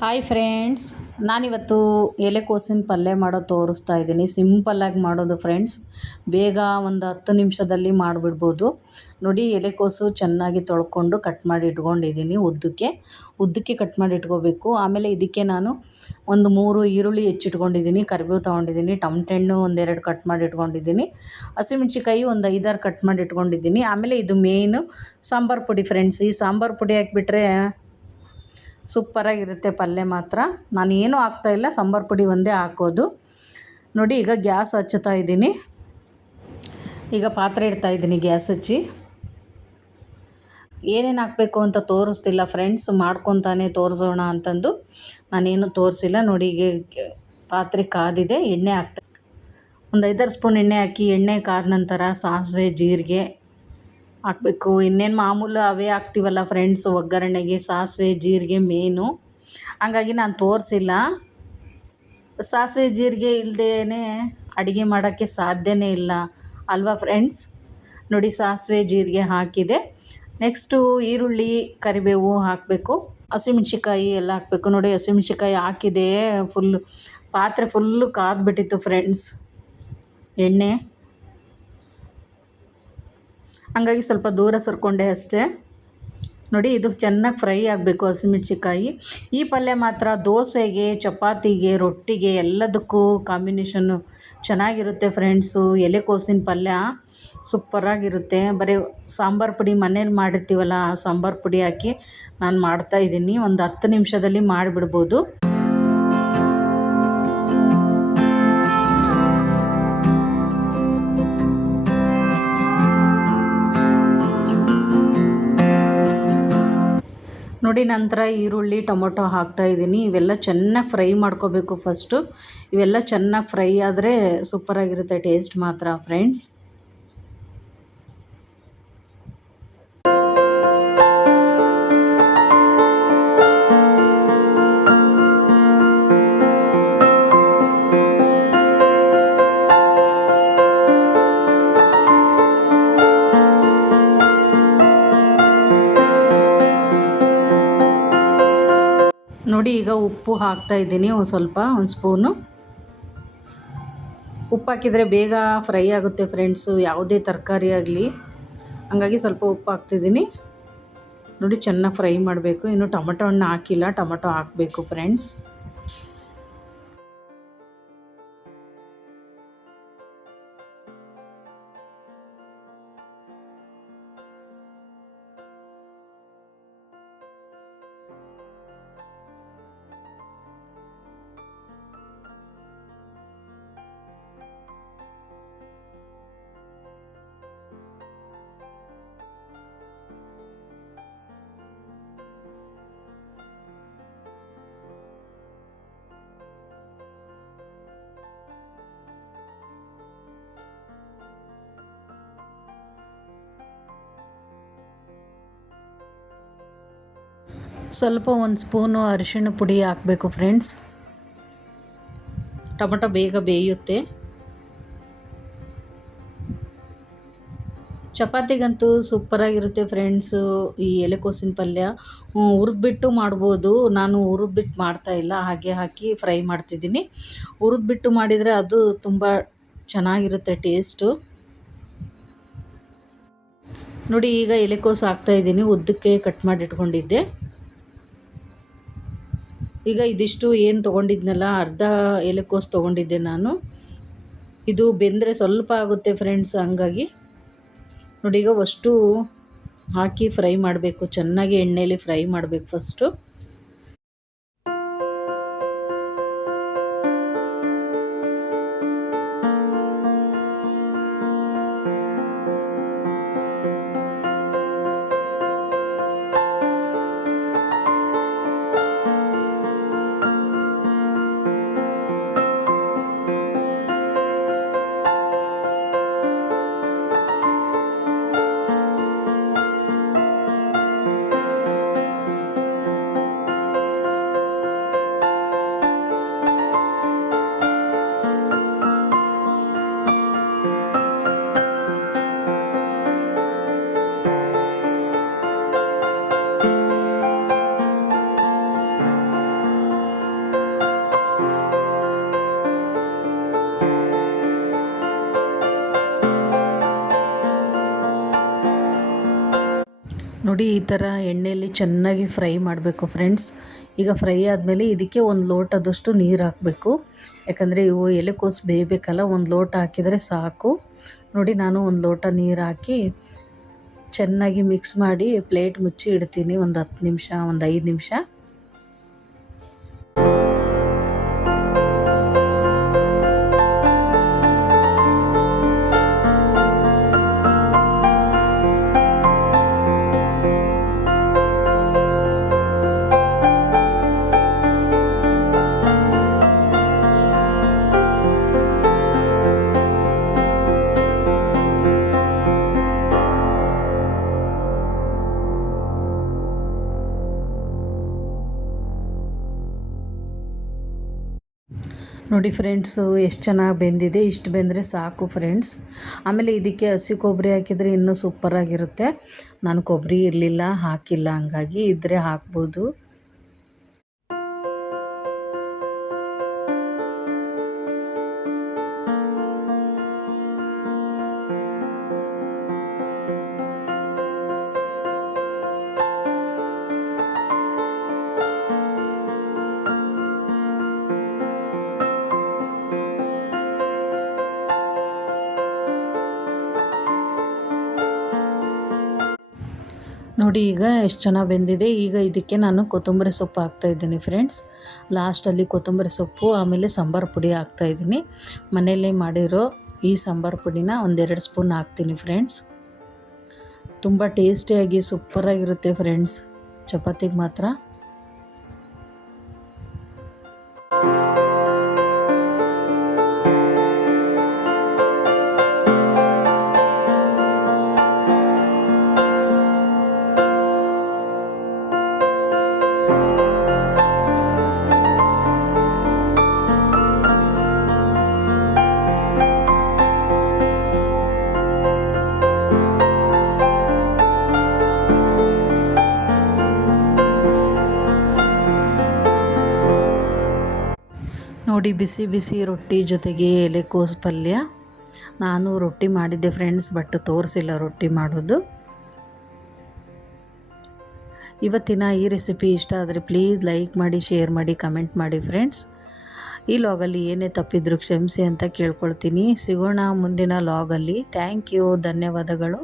Hi friends, ನಾನಿವತ್ತು ಎಲೆಕೋಸಿನ ಪಲ್ಯ ಮಾಡೋದು ತೋರಿಸ್ತಾ ಇದ್ದೀನಿ. ಸಿಂಪಲ್ಲಾಗಿ ಮಾಡೋದು ಫ್ರೆಂಡ್ಸ್, ಬೇಗ ಒಂದು 10 ನಿಮಿಷದಲ್ಲಿ ಮಾಡಿಬಿಡ್ಬೋದು. ನೋಡಿ, ಎಲೆಕೋಸು ಚೆನ್ನಾಗಿ ತೊಳ್ಕೊಂಡು ಕಟ್ ಮಾಡಿ ಇಟ್ಕೊಂಡಿದ್ದೀನಿ. ಉದ್ದಕ್ಕೆ ಕಟ್ ಮಾಡಿ ಇಟ್ಕೋಬೇಕು. ಆಮೇಲೆ ಇದಕ್ಕೆ ನಾನು ಒಂದು 3 ಈರುಳ್ಳಿ ಹೆಚ್ಚಿಟ್ಕೊಂಡಿದ್ದೀನಿ, ಕರಿಬೇವು ತೊಗೊಂಡಿದ್ದೀನಿ, ಟೊಮಟೆ ಹಣ್ಣು ಒಂದೆರಡು ಕಟ್ ಮಾಡಿ ಇಟ್ಕೊಂಡಿದ್ದೀನಿ, ಹಸಿಮೆಣ್ಸಿಕಾಯಿ ಒಂದು 5-6 ಕಟ್ ಮಾಡಿ ಇಟ್ಕೊಂಡಿದ್ದೀನಿ. ಆಮೇಲೆ ಇದು ಮೇಯ್ನು ಸಾಂಬಾರು ಪುಡಿ ಫ್ರೆಂಡ್ಸ್. ಈ ಸಾಂಬಾರು ಪುಡಿ ಹಾಕಿಬಿಟ್ರೆ ಸೂಪರಾಗಿರುತ್ತೆ ಪಲ್ಯ ಮಾತ್ರ. ನಾನು ಏನೂ ಹಾಕ್ತಾಯಿಲ್ಲ, ಸಾಂಬಾರು ಪುಡಿ ಒಂದೇ ಹಾಕೋದು. ನೋಡಿ, ಈಗ ಗ್ಯಾಸ್ ಹಚ್ಚುತ್ತಾ ಇದ್ದೀನಿ. ಈಗ ಪಾತ್ರೆ ಇಡ್ತಾಯಿದ್ದೀನಿ ಗ್ಯಾಸ್ ಹಚ್ಚಿ. ಏನೇನು ಹಾಕಬೇಕು ಅಂತ ತೋರಿಸ್ತಿಲ್ಲ ಫ್ರೆಂಡ್ಸ್, ಮಾಡ್ಕೊತಾನೆ ತೋರಿಸೋಣ ಅಂತಂದು ನಾನೇನು ತೋರಿಸಿಲ್ಲ. ನೋಡಿ, ಈಗ ಪಾತ್ರೆ ಕಾದಿದೆ, ಎಣ್ಣೆ ಹಾಕ್ತಾ ಒಂದು 5-6 ಸ್ಪೂನ್ ಎಣ್ಣೆ ಹಾಕಿ, ಎಣ್ಣೆ ಕಾದ ನಂತರ ಸಾಸಿವೆ ಜೀರಿಗೆ ಹಾಕಬೇಕು. ಇನ್ನೇನು ಮಾಮೂಲು ಅವೇ ಹಾಕ್ತೀವಲ್ಲ ಫ್ರೆಂಡ್ಸ್, ಒಗ್ಗರಣೆಗೆ ಸಾಸಿವೆ ಜೀರಿಗೆ ಮೇನು. ಹಂಗಾಗಿ ನಾನು ತೋರಿಸಿಲ್ಲ. ಸಾಸಿವೆ ಜೀರಿಗೆ ಇಲ್ಲದೇ ಅಡುಗೆ ಮಾಡೋಕ್ಕೆ ಸಾಧ್ಯವೇ ಇಲ್ಲ ಅಲ್ವಾ ಫ್ರೆಂಡ್ಸ್. ನೋಡಿ, ಸಾಸಿವೆ ಜೀರಿಗೆ ಹಾಕಿದೆ. ನೆಕ್ಸ್ಟು ಈರುಳ್ಳಿ ಕರಿಬೇವು ಹಾಕಬೇಕು, ಹಸಿಮೆಣ್ಸಿಕಾಯಿ ಎಲ್ಲ ಹಾಕಬೇಕು. ನೋಡಿ, ಹಸಿಮೆಣ್ಸಿಕಾಯಿ ಹಾಕಿದೆ. ಪಾತ್ರೆ ಫುಲ್ಲು ಕಾದ್ಬಿಟ್ಟಿತ್ತು ಫ್ರೆಂಡ್ಸ್ ಎಣ್ಣೆ. ಹಂಗಾಗಿ ಸ್ವಲ್ಪ ದೂರ ಸರ್ಕೊಂಡೆ ಅಷ್ಟೇ. ನೋಡಿ, ಇದು ಚೆನ್ನಾಗಿ ಫ್ರೈ ಆಗಬೇಕು ಹಸಿಮೆಣ್ಸಿಕಾಯಿ. ಈ ಪಲ್ಯ ಮಾತ್ರ ದೋಸೆಗೆ, ಚಪಾತಿಗೆ, ರೊಟ್ಟಿಗೆ ಎಲ್ಲದಕ್ಕೂ ಕಾಂಬಿನೇಷನ್ನು ಚೆನ್ನಾಗಿರುತ್ತೆ ಫ್ರೆಂಡ್ಸು. ಎಲೆಕೋಸಿನ ಪಲ್ಯ ಸೂಪರಾಗಿರುತ್ತೆ. ಬರೀ ಸಾಂಬಾರು ಪುಡಿ ಮನೇಲಿ ಮಾಡಿರ್ತೀವಲ್ಲ, ಆ ಸಾಂಬಾರು ಪುಡಿ ಹಾಕಿ ನಾನು ಮಾಡ್ತಾಯಿದ್ದೀನಿ. ಒಂದು 10 ನಿಮಿಷದಲ್ಲಿ ಮಾಡಿಬಿಡ್ಬೋದು. ನೋಡಿ, ನಂತರ ಈರುಳ್ಳಿ ಟೊಮೊಟೊ ಹಾಕ್ತಾಯಿದ್ದೀನಿ. ಇವೆಲ್ಲ ಚೆನ್ನಾಗಿ ಫ್ರೈ ಮಾಡ್ಕೋಬೇಕು ಫಸ್ಟು. ಇವೆಲ್ಲ ಚೆನ್ನಾಗಿ ಫ್ರೈ ಆದರೆ ಸೂಪರಾಗಿರುತ್ತೆ ಟೇಸ್ಟ್ ಮಾತ್ರ ಫ್ರೆಂಡ್ಸ್. ನೋಡಿ, ಈಗ ಉಪ್ಪು ಹಾಕ್ತಾಯಿದ್ದೀನಿ ಒಂದು ಸ್ಪೂನು. ಉಪ್ಪು ಹಾಕಿದರೆ ಬೇಗ ಫ್ರೈ ಆಗುತ್ತೆ ಫ್ರೆಂಡ್ಸು, ಯಾವುದೇ ತರಕಾರಿ ಆಗಲಿ. ಹಂಗಾಗಿ ಸ್ವಲ್ಪ ಉಪ್ಪು ಹಾಕ್ತಿದ್ದೀನಿ. ನೋಡಿ, ಚೆನ್ನಾಗಿ ಫ್ರೈ ಮಾಡಬೇಕು. ಇನ್ನು ಟೊಮಟೊ ಹಣ್ಣು ಹಾಕಿಲ್ಲ, ಟೊಮಟೊ ಹಾಕಬೇಕು ಫ್ರೆಂಡ್ಸ್. ಸ್ವಲ್ಪ ಒಂದು ಸ್ಪೂನು ಅರಿಶಿಣ ಪುಡಿ ಹಾಕಬೇಕು ಫ್ರೆಂಡ್ಸ್. ಟೊಮಟೊ ಬೇಗ ಬೇಯುತ್ತೆ. ಚಪಾತಿಗಂತೂ ಸೂಪರಾಗಿರುತ್ತೆ ಫ್ರೆಂಡ್ಸು ಈ ಎಲೆಕೋಸಿನ ಪಲ್ಯ. ಹುರಿದ್ಬಿಟ್ಟು ಮಾಡ್ಬೋದು. ನಾನು ಹುರಿದ್ಬಿಟ್ಟು ಮಾಡ್ತಾಯಿಲ್ಲ, ಹಾಗೆ ಹಾಕಿ ಫ್ರೈ ಮಾಡ್ತಿದ್ದೀನಿ. ಹುರಿದ್ಬಿಟ್ಟು ಮಾಡಿದರೆ ಅದು ತುಂಬ ಚೆನ್ನಾಗಿರುತ್ತೆ ಟೇಸ್ಟು. ನೋಡಿ, ಈಗ ಎಲೆಕೋಸು ಹಾಕ್ತಾಯಿದ್ದೀನಿ, ಉದ್ದಕ್ಕೆ ಕಟ್ ಮಾಡಿ ಇಟ್ಕೊಂಡಿದ್ದೆ. ಈಗ ಇದಿಷ್ಟು ಏನು ತೊಗೊಂಡಿದ್ನಲ್ಲ, ಅರ್ಧ ಎಲೆಕೋಸು ತೊಗೊಂಡಿದ್ದೆ ನಾನು. ಇದು ಬೆಂದರೆ ಸ್ವಲ್ಪ ಆಗುತ್ತೆ ಫ್ರೆಂಡ್ಸ್, ಹಂಗಾಗಿ ನೋಡಿ ಈಗ ಅಷ್ಟು ಹಾಕಿ ಫ್ರೈ ಮಾಡಬೇಕು. ಚೆನ್ನಾಗಿ ಎಣ್ಣೆಯಲ್ಲಿ ಫ್ರೈ ಮಾಡಬೇಕು ಫಸ್ಟು. ನೋಡಿ ಈ ಥರ ಎಣ್ಣೆಯಲ್ಲಿ ಚೆನ್ನಾಗಿ ಫ್ರೈ ಮಾಡಬೇಕು ಫ್ರೆಂಡ್ಸ್. ಈಗ ಫ್ರೈ ಆದಮೇಲೆ ಇದಕ್ಕೆ ಒಂದು ಲೋಟದಷ್ಟು ನೀರು ಹಾಕಬೇಕು, ಯಾಕಂದರೆ ಇವು ಎಲೆಕೋಸು ಬೇಯಬೇಕಲ್ಲ. ಒಂದು ಲೋಟ ಹಾಕಿದರೆ ಸಾಕು. ನೋಡಿ ನಾನು ಒಂದು ಲೋಟ ನೀರು ಹಾಕಿ ಚೆನ್ನಾಗಿ ಮಿಕ್ಸ್ ಮಾಡಿ ಪ್ಲೇಟ್ ಮುಚ್ಚಿ ಇಡ್ತೀನಿ ಒಂದು 10 ನಿಮಿಷ, ಒಂದು 5 ನಿಮಿಷ. ನೋಡಿ ಫ್ರೆಂಡ್ಸು ಎಷ್ಟು ಚೆನ್ನಾಗಿ ಬೆಂದಿದೆ. ಇಷ್ಟು ಬೆಂದರೆ ಸಾಕು ಫ್ರೆಂಡ್ಸ್. ಆಮೇಲೆ ಇದಕ್ಕೆ ಹಸಿ ಕೊಬ್ಬರಿ ಹಾಕಿದರೆ ಇನ್ನೂ ಸೂಪರಾಗಿರುತ್ತೆ. ನಾನು ಕೊಬ್ಬರಿ ಇರಲಿಲ್ಲ, ಹಾಕಿಲ್ಲ, ಹಂಗಾಗಿ ಇದ್ದರೆ ಹಾಕ್ಬೋದು. ನೋಡಿ ಈಗ ಎಷ್ಟು ಚೆನ್ನಾಗಿ ಬೆಂದಿದೆ. ಈಗ ಇದಕ್ಕೆ ನಾನು ಕೊತ್ತಂಬರಿ ಸೊಪ್ಪು ಹಾಕ್ತಾಯಿದ್ದೀನಿ ಫ್ರೆಂಡ್ಸ್. ಲಾಸ್ಟಲ್ಲಿ ಕೊತ್ತಂಬರಿ ಸೊಪ್ಪು, ಆಮೇಲೆ ಸಾಂಬಾರು ಪುಡಿ ಹಾಕ್ತಾಯಿದ್ದೀನಿ. ಮನೆಯಲ್ಲೇ ಮಾಡಿರೋ ಈ ಸಾಂಬಾರು ಪುಡಿನ 1-2 ಸ್ಪೂನ್ ಹಾಕ್ತೀನಿ ಫ್ರೆಂಡ್ಸ್. ತುಂಬ ಟೇಸ್ಟಿಯಾಗಿ ಸೂಪರಾಗಿರುತ್ತೆ ಫ್ರೆಂಡ್ಸ್, ಚಪಾತಿಗೆ ಮಾತ್ರ. ನೋಡಿ ಬಿಸಿ ಬಿಸಿ ರೊಟ್ಟಿ ಜೊತೆಗೆ ಎಲೆಕೋಸು ಪಲ್ಯ. ನಾನು ರೊಟ್ಟಿ ಮಾಡಿದ್ದೆ ಫ್ರೆಂಡ್ಸ್, ಬಟ್ ತೋರಿಸಿಲ್ಲ ರೊಟ್ಟಿ ಮಾಡೋದು. ಇವತ್ತಿನ ಈ ರೆಸಿಪಿ ಇಷ್ಟ ಆದರೆ ಪ್ಲೀಸ್ ಲೈಕ್ ಮಾಡಿ, ಶೇರ್ ಮಾಡಿ, ಕಮೆಂಟ್ ಮಾಡಿ ಫ್ರೆಂಡ್ಸ್. ಈ ಲಾಗಲ್ಲಿ ಏನೇ ತಪ್ಪಿದ್ರು ಕ್ಷಮಿಸಿ ಅಂತ ಕೇಳ್ಕೊಳ್ತೀನಿ. ಸಿಗೋಣ ಮುಂದಿನ ಲಾಗಲ್ಲಿ. ಥ್ಯಾಂಕ್ ಯು, ಧನ್ಯವಾದಗಳು.